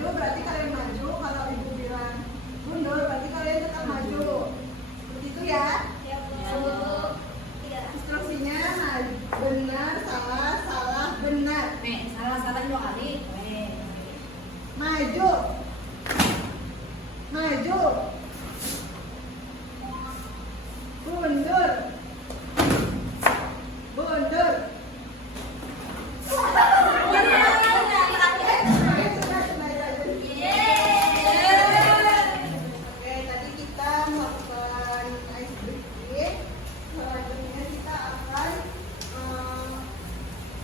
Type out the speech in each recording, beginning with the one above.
maju berarti kalian maju. Kalau ibu bilang mundur berarti kalian tetap maju. Begitu ya? Ya, Bu. Instruksinya benar, salah, salah, benar. Salah 2 kali. Maju. Maju. Mundur. Mundur. Oke, tadi kita melakukan ice breaking. Selanjutnya kita akan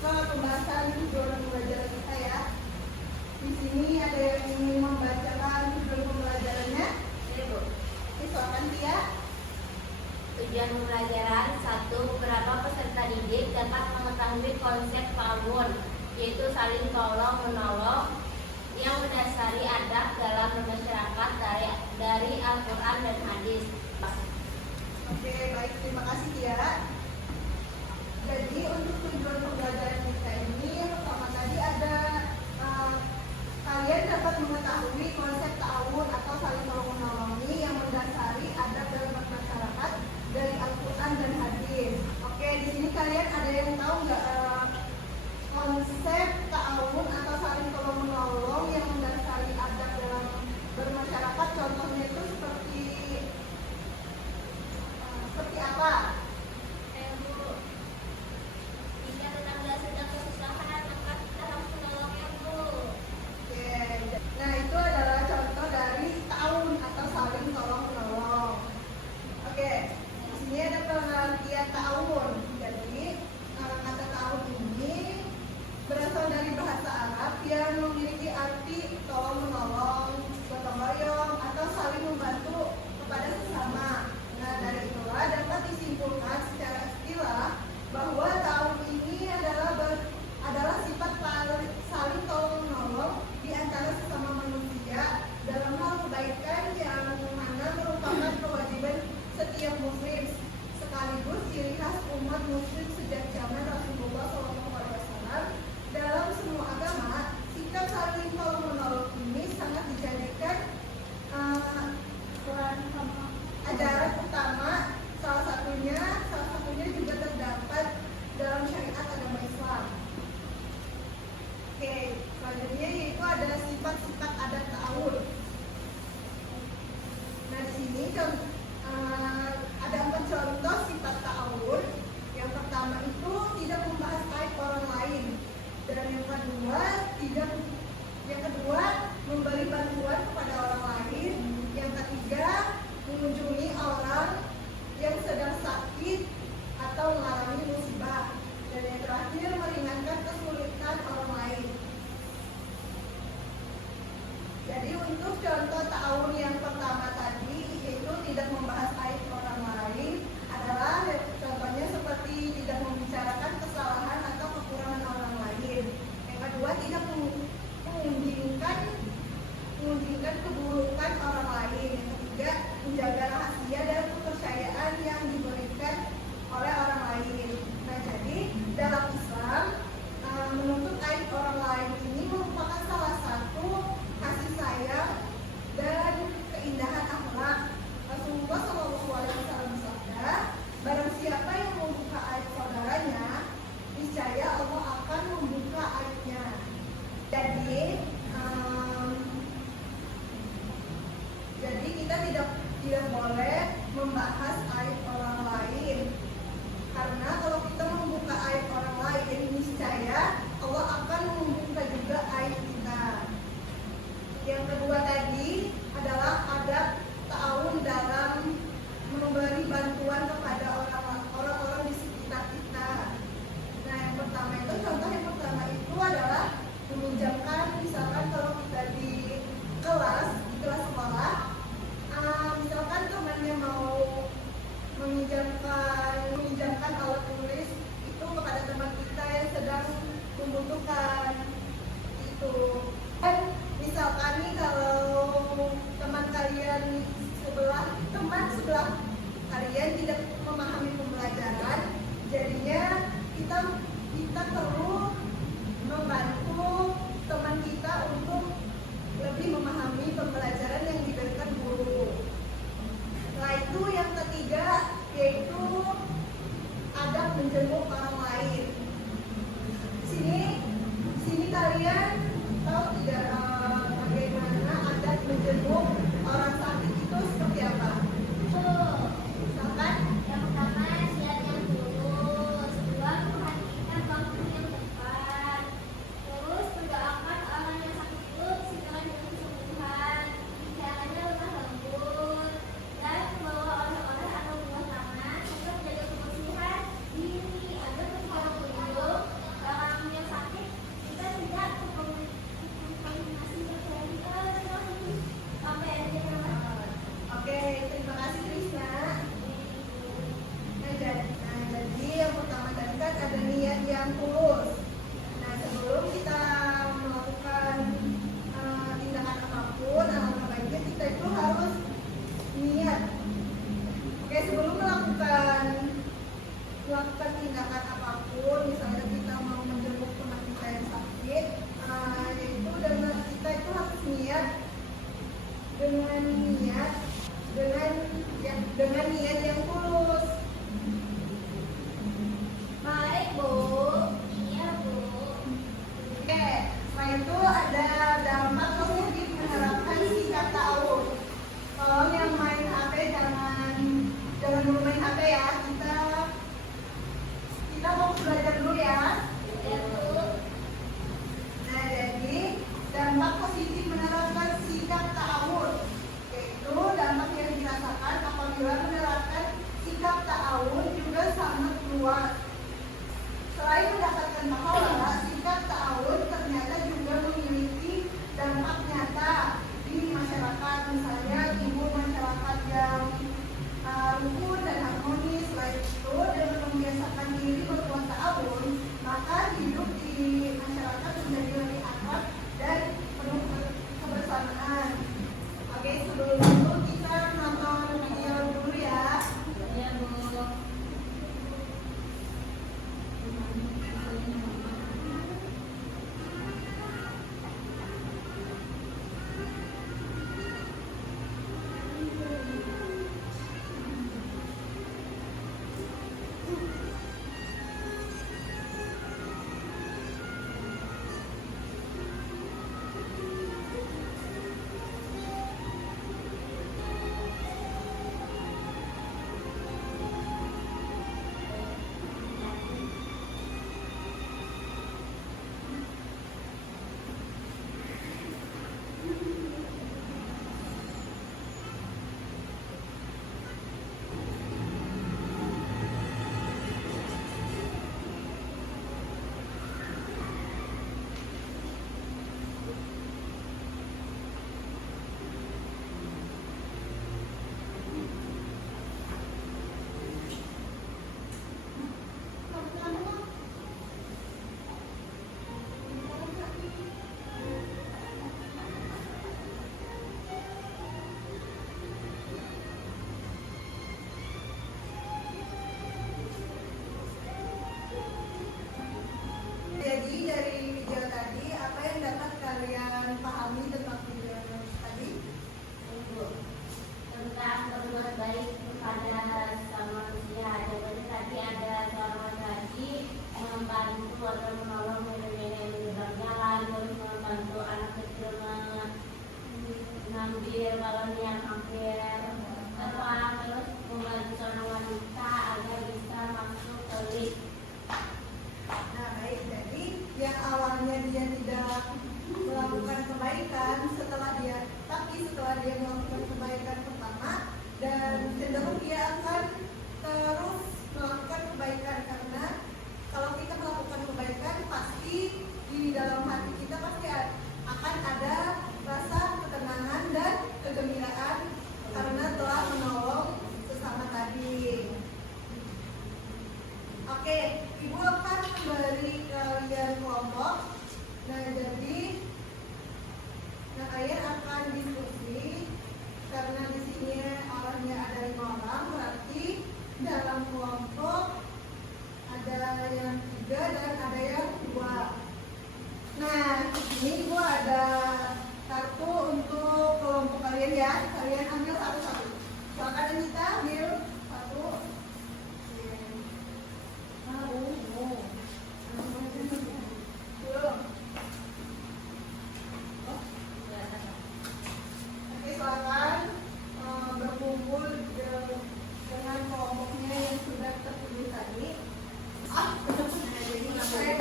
ke pembahasan tujuan pembelajaran kita ya. Di sini ada yang ingin membacakan tujuan pembelajarannya? Ya, Bu. Silakan Tia. Tujuan pembelajaran 1. Beberapa peserta didik dapat mengetahui konsep ta'awun, yaitu saling tolong menolong yang mendasari adab dalam bermasyarakat dari Al-Quran dan hadis. Oke, baik, terima kasih Tia. Jadi untuk tujuan pembelajaran kita ini yang pertama tadi ada kalian dapat mengetahui konsep ta'awun atau saling tolong menolongi yang mendasari adab dalam bermasyarakat dari Al-Quran dan hadis. Oke, di sini kalian ada yang tahu nggak konsep ta'awun atau saling tolong menolong yang mendasari adab dalam bermasyarakat? Contohnya itu seperti apa? Jika tetangga sedang kesusahan, maka kita harus menolongnya, Bu. Oke, nah itu adalah contoh dari ta'awun atau saling tolong menolong. Oke, di sini ada pengertian ta'awun. Jadi kata ta'awun ini berasal dari bahasa Arab yang memiliki arti tolong menolong, gotong royong, atau saling membantu kepada sesama. Nah, dari itulah dapat disimpulkan secara istilah bahwa ta'awun ini adalah sifat saling tolong menolong di antara sesama manusia dalam hal kebaikan yang mana merupakan kewajiban setiap muslim sekaligus ciri khas umat muslim sejak zaman Rasulullah SAW. Dalam semua agama, sikap saling tolong menolong ini sangat dijadikan ajaran utama. Salah satunya juga terdapat dalam syariat agama Islam. Oke, selanjutnya yaitu adalah sifat-sifat adat ta'awun. Nah, di sini ada 4 contoh sifat ta'awun. Yang pertama itu tidak membahas aib orang lain, dan yang kedua memberi bantuan kepada orang lain. Yang ketiga mengunjungi orang yang sedang sakit atau mengalami musibah, dan yang terakhir meringankan kesulitan orang lain. Jadi untuk contoh ta'awun yang pertama tadi yaitu tidak membahas aib orang lain adalah contohnya seperti tidak membicarakan kesalahan atau kekurangan orang lain. Yang kedua tidak mengunjingkan keburukan orang lain. Yang ketiga menjaga rahasia dan kepercayaan yang diberikan oleh orang lain. Nah, jadi dalam Islam menuntut aib orang lain ini merupakan salah satu kasih sayang dan keindahan akhlak. Rasulullah SAW bersabda, barang siapa yang membuka aib saudaranya, niscaya Allah akan membuka aibnya. Jadi kita tidak boleh membahas aib orang lain, karena kalau kita membuka aib orang lain, niscaya Allah akan membuka juga aib kita. Yang kedua tadi adalah adab ta'awun dalam memberi bantuan kepada orang-orang di sekitar kita. Nah, yang pertama itu adalah meminjamkan, misalkan kalau kita di kelas sekolah, misalkan temannya mau meminjamkan alat tulis itu kepada teman kita yang sedang membutuhkan itu. Dan misalkan nih kalau teman sebelah kalian tidak memahami pembelajaran, jadinya kita perlu membantu teman kita untuk itu ada dampak positif menerapkan sikap ta'awun. Tolong yang main HP jangan dulu main HP ya. Kita mau belajar dulu ya. Nah, jadi dampak positif menerapkan sikap ta'awun, yaitu dampak yang dirasakan apabila menerapkan sikap ta'awun juga sangat luas. Selain mendapatkan pahala, sikap ta'awun ternyata juga memiliki dampak nyata di masyarakat. Misalnya timbul masyarakat yang rukun dan harmonis. Selain itu, dengan membiasakan diri berbuat ta'awun, maka hidup di masyarakat menjadi lebih akrab dan penuh kebersamaan. Oke, sebelum itu kita nonton video dulu ya. Ya, Bu. Jadi dari video tadi, apa yang dapat kalian pahami tentang video tadi? Tentang berbuat baik kepada sesama manusia. Jadi tadi ada seorang laki-laki membantu atau menolong nenek-nenek yang menyeberang jalan, terus membantu anak kecil mengambil balon yang hampir terbang, terus membantu seorang wanita agar bisa masuk ke lift. Nah, baik. Jadi yang awalnya dia tidak melakukan kebaikan, tapi setelah dia melakukan kebaikan pertama, dan cenderung dia akan terus melakukan kebaikan, karena kalau kita melakukan kebaikan pasti di dalam hati kita pasti akan ada rasa ketenangan dan kegembiraan karena telah menolong sesama tadi. Oke, Ibu akan kembali kalian kelompok. Nah, jadi kalian akan diskusi karena di sini orangnya ada 5 orang, berarti dalam kelompok ada yang 3 dan ada yang 2. Nah, ini Ibu ada kartu untuk kelompok kalian ya. Kalian ambil satu-satu. Silakan Anita ambil satu. Oke, silakan berkumpul dengan kelompoknya yang sudah terpilih tadi. Jadi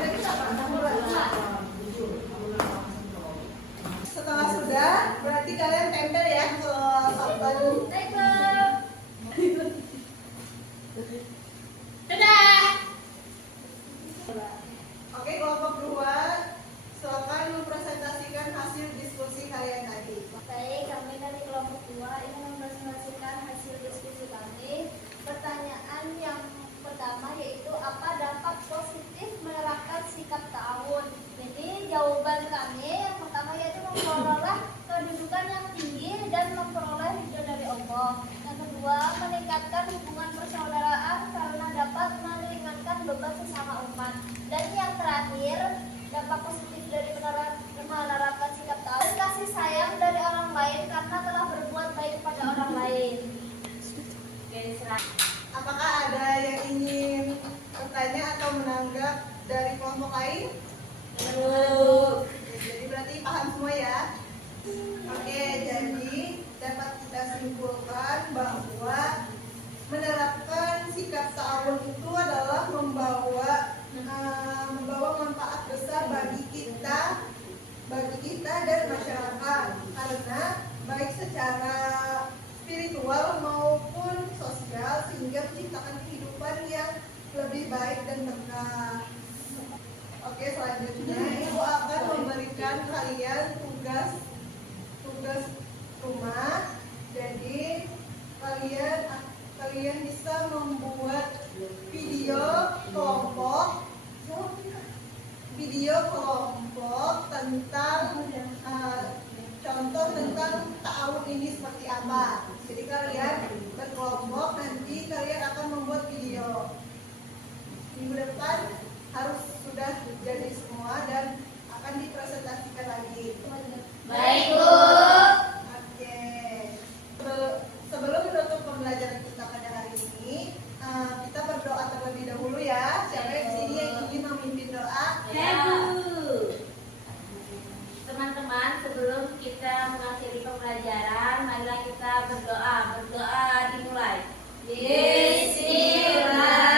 setelah sudah, berarti kalian tempel ya ke sampah. Dadah. Oke, kelompok 2, silakan mempresentasikan hasil diskusi kalian tadi. Baik, kami dari kelompok 2 ingin mempresentasikan hasil diskusi kami. Pertanyaan yang pertama yaitu apa dampak positif menerapkan sikap ta'awun. Jadi jawaban kami yang pertama yaitu memperoleh kedudukan yang tinggi dan memperoleh ridho dari Allah. Yang kedua, meningkatkan hubungan persaudaraan karena dapat meringankan beban sesama umat. Dan yang terakhir, dampak positif dari menerapkan sikap ta'awun, kasih sayang dari orang lain karena telah berbuat baik kepada orang lain. Oke, serah. Apakah ada yang ingin bertanya atau menanggap dari kelompok lain? Jadi semua ya. Oke, jadi dapat kita simpulkan bahwa menerapkan sikap ta'awun itu adalah membawa manfaat besar bagi kita dan masyarakat, karena baik secara spiritual maupun sosial, sehingga menciptakan kehidupan yang lebih baik dan berkah. Oke, selanjutnya Ibu akan memberikan kalian tugas rumah. Jadi kalian bisa membuat video kelompok tentang contoh tentang ta'awun ini seperti apa. Jadi kalian berkelompok, nanti kalian akan membuat video. Minggu depan harus sudah jadi semua dan akan dipresentasikan lagi. Baik, Bu. Oke. Sebelum menutup pembelajaran kita pada hari ini, kita berdoa terlebih dahulu ya. Siapa yang di sini yang ingin memimpin doa? Ya, Bu. Teman-teman, sebelum kita mengakhiri pembelajaran, marilah kita berdoa. Berdoa dimulai. Bismillah.